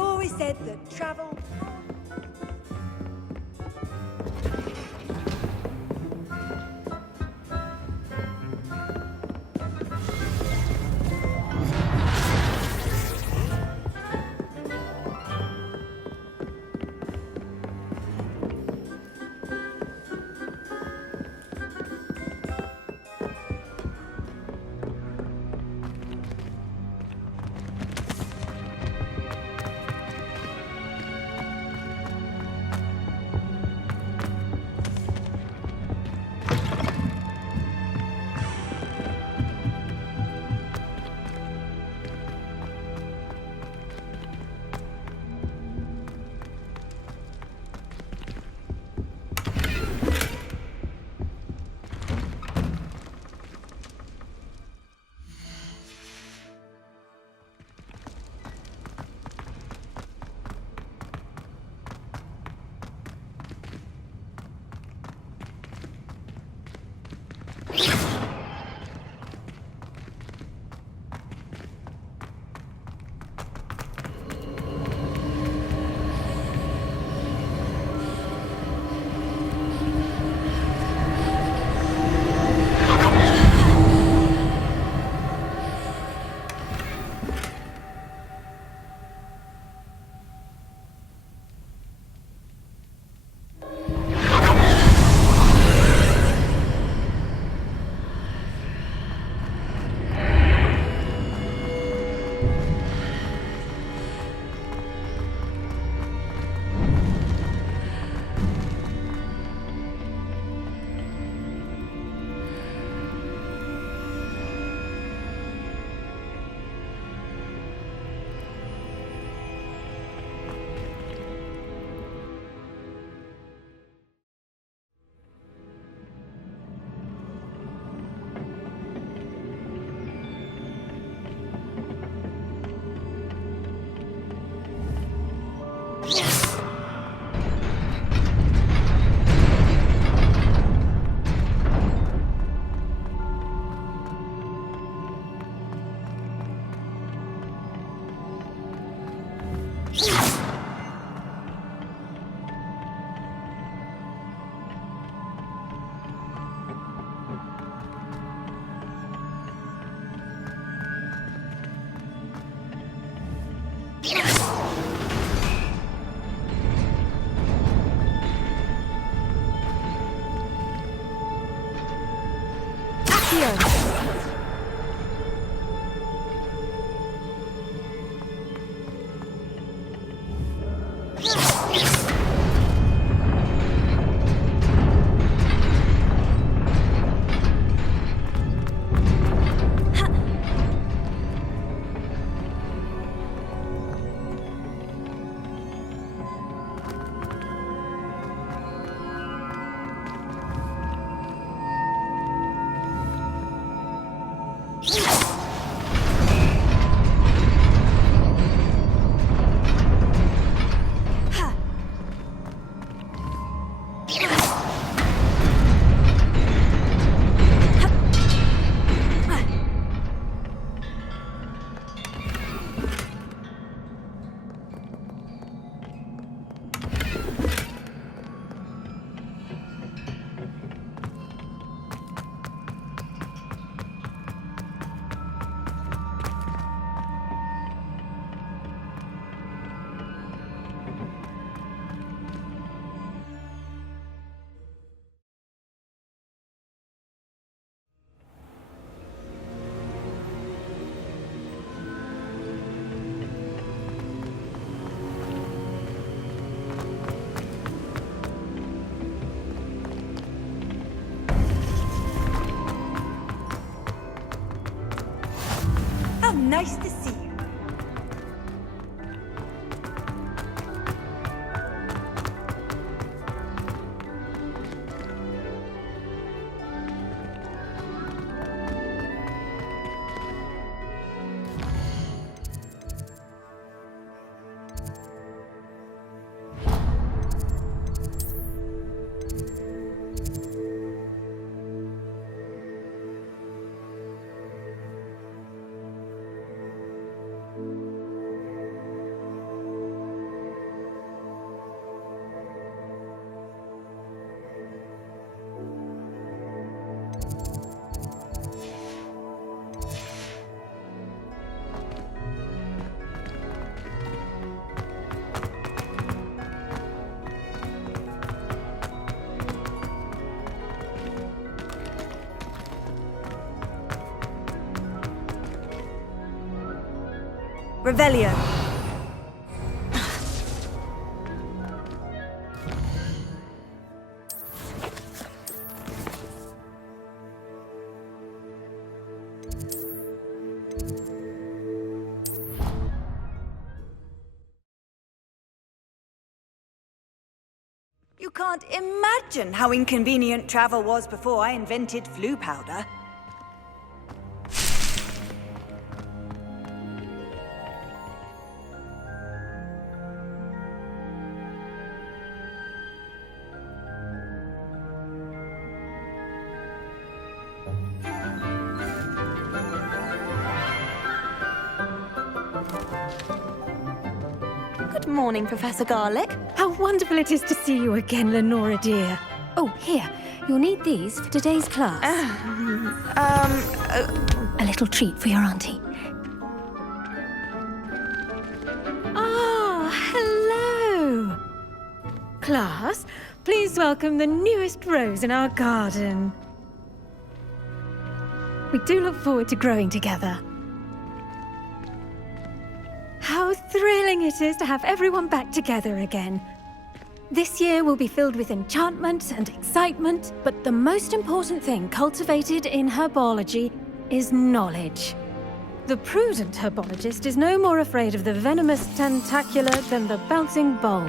always said that travel... Nice to see you. Revelio. You can't imagine how inconvenient travel was before I invented flu powder. Good morning, Professor Garlick. How wonderful it is to see you again, Lenora dear. Oh, here. You'll need these for today's class. A little treat for your auntie. Ah, hello. Class, please welcome the newest rose in our garden. We do look forward to growing together. How thrilling it is to have everyone back together again. This year will be filled with enchantment and excitement, but the most important thing cultivated in herbology is knowledge. The prudent herbologist is no more afraid of the venomous tentacula than the bouncing bowl.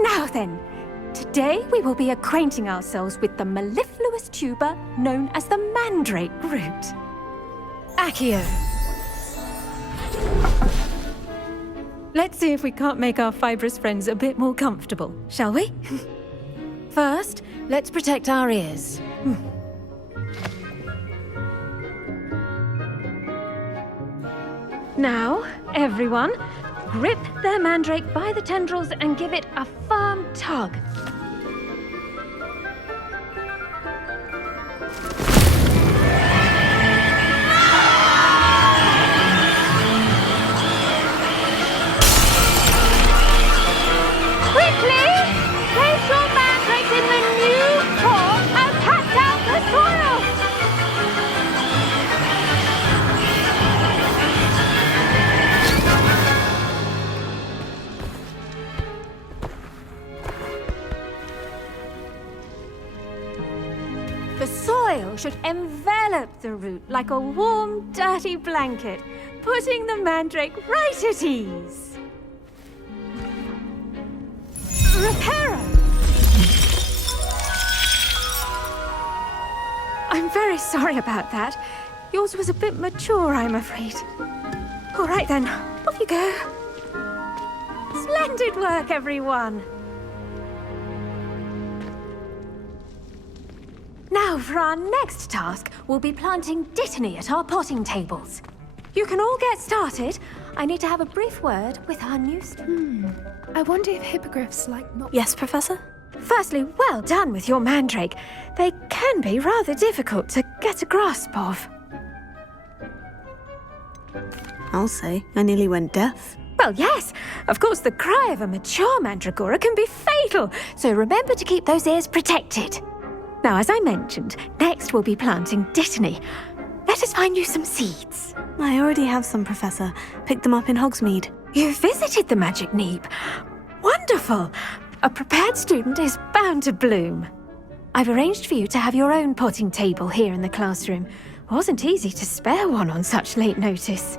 Now then, today we will be acquainting ourselves with the mellifluous tuber known as the mandrake root. Accio. Let's see if we can't make our fibrous friends a bit more comfortable, shall we? First, let's protect our ears. Now, everyone, grip their mandrake by the tendrils and give it a firm tug. The soil should envelop the root like a warm, dirty blanket, putting the mandrake right at ease. Reparo! I'm very sorry about that. Yours was a bit mature, I'm afraid. All right then, off you go. Splendid work, everyone! Now, for our next task, we'll be planting dittany at our potting tables. You can all get started. I need to have a brief word with our new student. I wonder if hippogriffs like not... Yes, Professor? Firstly, well done with your mandrake. They can be rather difficult to get a grasp of. I'll say, I nearly went deaf. Well, yes. Of course, the cry of a mature mandragora can be fatal, so remember to keep those ears protected. Now, as I mentioned, next we'll be planting dittany. Let us find you some seeds. I already have some, Professor. Picked them up in Hogsmeade. You visited the Magic Neep. Wonderful! A prepared student is bound to bloom. I've arranged for you to have your own potting table here in the classroom. Wasn't easy to spare one on such late notice.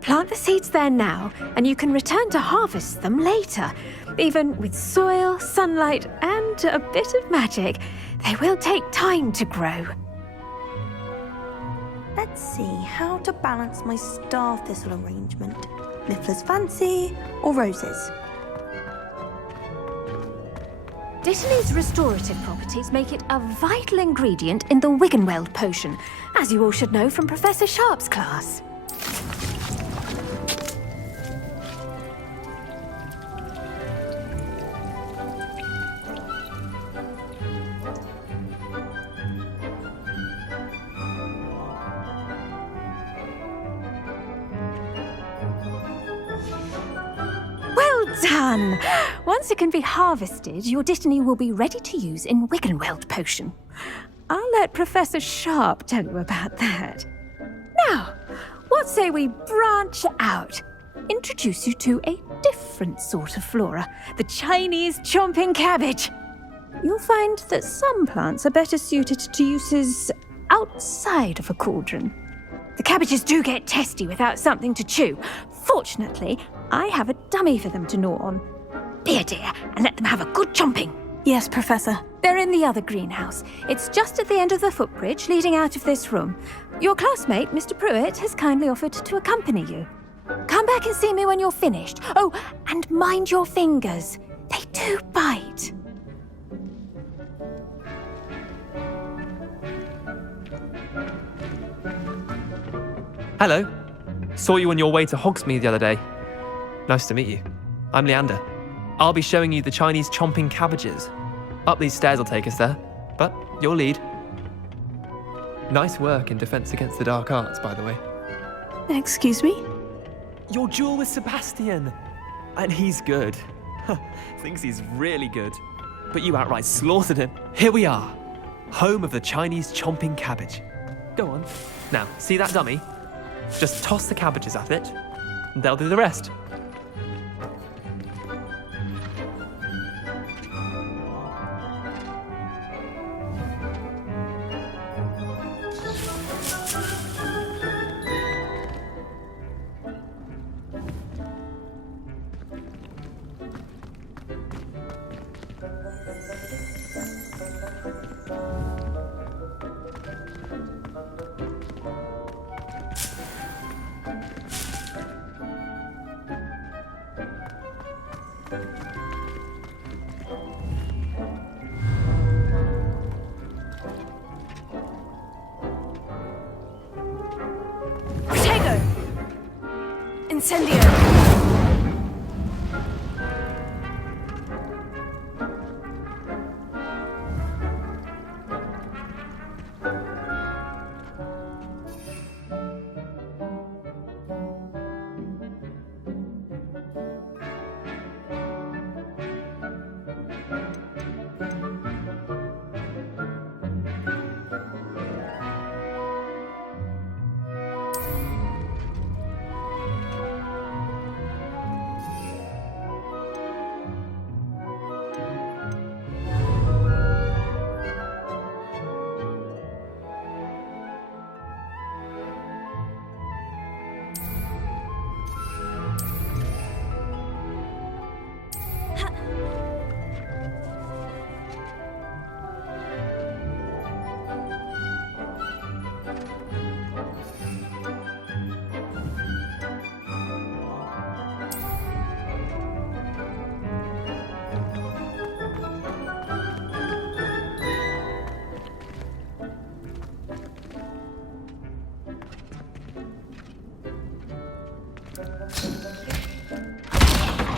Plant the seeds there now, and you can return to harvest them later. Even with soil, sunlight, and a bit of magic, they will take time to grow. Let's see how to balance my star thistle arrangement. Niffler's fancy or roses? Dittany's restorative properties make it a vital ingredient in the Wiggenweld potion, as you all should know from Professor Sharp's class. Done! Once it can be harvested, your dittany will be ready to use in Wiggenweld potion. I'll let Professor Sharp tell you about that. Now, what say we branch out? Introduce you to a different sort of flora, the Chinese chomping cabbage. You'll find that some plants are better suited to uses outside of a cauldron. The cabbages do get testy without something to chew. Fortunately, I have a dummy for them to gnaw on. Be a dear and let them have a good chomping. Yes, Professor. They're in the other greenhouse. It's just at the end of the footbridge leading out of this room. Your classmate, Mr. Pruitt, has kindly offered to accompany you. Come back and see me when you're finished. Oh, and mind your fingers. They do bite. Hello. Saw you on your way to Hogsmeade the other day. Nice to meet you. I'm Leander. I'll be showing you the Chinese chomping cabbages. Up these stairs will take us there, but you'll lead. Nice work in Defense Against the Dark Arts, by the way. Excuse me? Your duel with Sebastian! And he's good. Thinks he's really good. But you outright slaughtered him. Here we are. Home of the Chinese chomping cabbage. Go on. Now, see that dummy? Just toss the cabbages at it, and they'll do the rest. Incendio!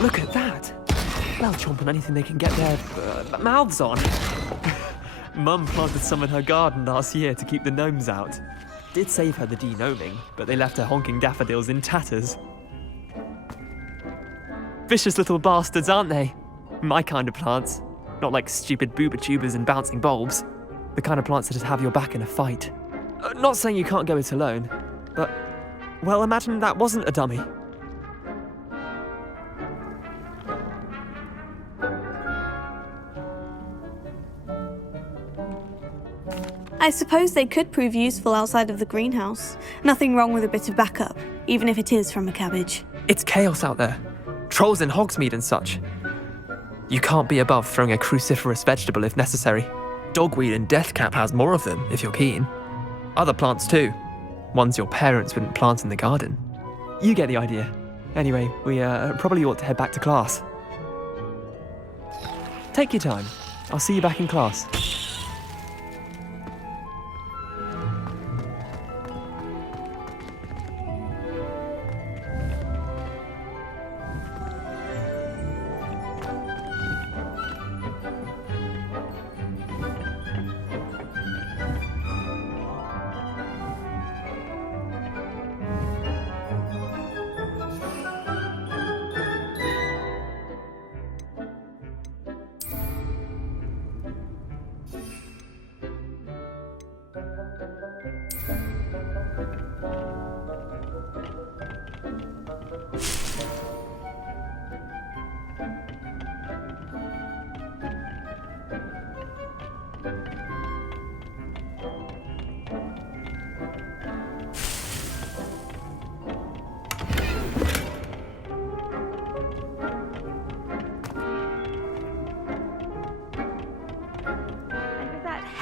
Look at that! They'll chomp on anything they can get their mouths on. Mum planted some in her garden last year to keep the gnomes out. Did save her the de-gnoming, but they left her honking daffodils in tatters. Vicious little bastards, aren't they? My kind of plants. Not like stupid booba tubers and bouncing bulbs. The kind of plants that just have your back in a fight. Not saying you can't go it alone, but, well, imagine that wasn't a dummy. I suppose they could prove useful outside of the greenhouse. Nothing wrong with a bit of backup, even if it is from a cabbage. It's chaos out there. Trolls in Hogsmeade and such. You can't be above throwing a cruciferous vegetable if necessary. Dogweed and deathcap has more of them, if you're keen. Other plants too. Ones your parents wouldn't plant in the garden. You get the idea. Anyway, we probably ought to head back to class. Take your time. I'll see you back in class.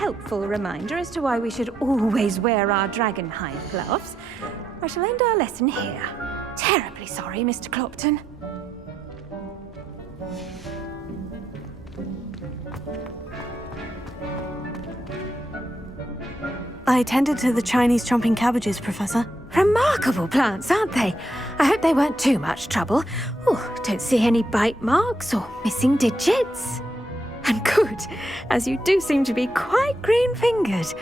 helpful reminder as to why we should always wear our dragonhide gloves, I shall end our lesson here. Terribly sorry, Mr. Clopton. I attended to the Chinese chomping cabbages, Professor. Remarkable plants, aren't they? I hope they weren't too much trouble. Oh, don't see any bite marks or missing digits. And good, as you do seem to be quite green-fingered.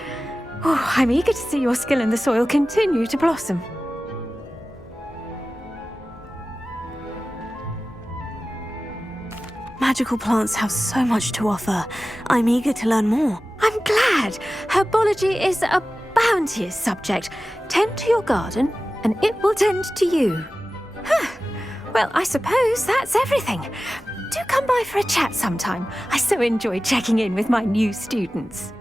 Oh, I'm eager to see your skill in the soil continue to blossom. Magical plants have so much to offer. I'm eager to learn more. I'm glad. Herbology is a bounteous subject. Tend to your garden, and it will tend to you. Huh. Well, I suppose that's everything. Do come by for a chat sometime. I so enjoy checking in with my new students.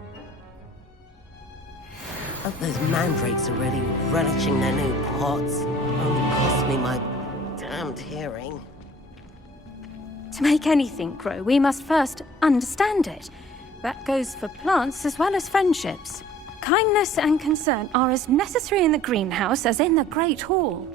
Hope those mandrakes are really relishing their new pots. Only cost me my damned hearing. To make anything grow, we must first understand it. That goes for plants as well as friendships. Kindness and concern are as necessary in the greenhouse as in the Great Hall.